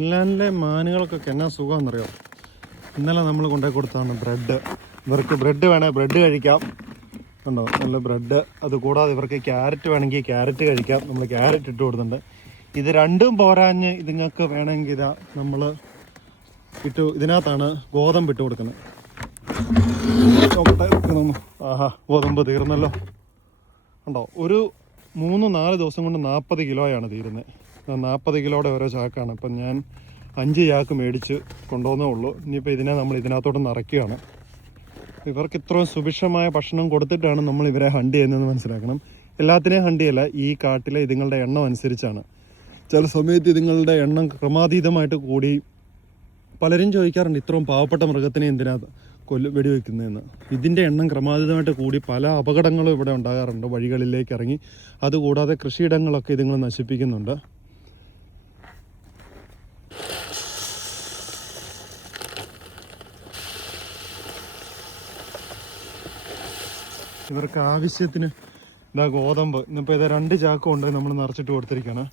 ഫിൻലാൻഡിലെ മാനുകൾക്കൊക്കെ എന്നാ സുഖമാണെന്നറിയോ? ഇന്നലെ നമ്മൾ കൊണ്ടുപോയി കൊടുത്താണ് ബ്രെഡ്. ഇവർക്ക് ബ്രെഡ് വേണേൽ ബ്രെഡ് കഴിക്കാം, ഉണ്ടോ? നല്ല ബ്രെഡ്. അതുകൂടാതെ ഇവർക്ക് ക്യാരറ്റ് വേണമെങ്കിൽ ക്യാരറ്റ് കഴിക്കാം, നമ്മൾ ക്യാരറ്റ് ഇട്ട് കൊടുക്കുന്നുണ്ട്. ഇത് രണ്ടും പോരാഞ്ഞ് ഇതുങ്ങൾക്ക് വേണമെങ്കിൽ ഇതാ നമ്മൾ ഇതിനകത്താണ് ഗോതമ്പ് ഇട്ട് കൊടുക്കുന്നത്. ആഹാ, ഗോതമ്പ് തീർന്നല്ലോ. ഉണ്ടോ? ഒരു 3-4 ദിവസം കൊണ്ട് 40 കിലോയാണ് തീരുന്നത്. 40 കിലോയുടെ ഓരോ ചാക്കാണ്. ഇപ്പം ഞാൻ 5 ചാക്ക് മേടിച്ച് കൊണ്ടുവന്നേ ഉള്ളൂ. ഇനിയിപ്പോൾ ഇതിനെ നമ്മൾ ഇതിനകത്തോട്ട് നിറയ്ക്കുകയാണ്. ഇവർക്ക് ഇത്രയും സുഭിക്ഷമായ ഭക്ഷണം കൊടുത്തിട്ടാണ് നമ്മൾ ഇവരെ ഹണ്ട് ചെയ്യുന്നതെന്ന് മനസ്സിലാക്കണം. എല്ലാത്തിനെയും ഹണ്ട് ചെയ്യല്ല, ഈ കാട്ടിലെ ഇതുങ്ങളുടെ എണ്ണം അനുസരിച്ചാണ്. ചില സമയത്ത് ഇതുങ്ങളുടെ എണ്ണം ക്രമാതീതമായിട്ട് കൂടി. പലരും ചോദിക്കാറുണ്ട് ഇത്രയും പാവപ്പെട്ട മൃഗത്തിനെ എന്തിനാ വെടിവെക്കുന്നതെന്ന്. ഇതിൻ്റെ എണ്ണം ക്രമാതീതമായിട്ട് കൂടി പല അപകടങ്ങളും ഇവിടെ ഉണ്ടാകാറുണ്ട് വഴികളിലേക്ക് ഇറങ്ങി. അതുകൂടാതെ കൃഷിയിടങ്ങളൊക്കെ ഇതുങ്ങൾ നശിപ്പിക്കുന്നുണ്ട്. ഇവർക്ക് ആവശ്യത്തിന് ഇതാ ഗോതമ്പ്. ഇന്നിപ്പോൾ ഇതാ 2 ചാക്ക് കൊണ്ട് നമ്മൾ നിറച്ചിട്ട് കൊടുത്തിരിക്കുകയാണ്.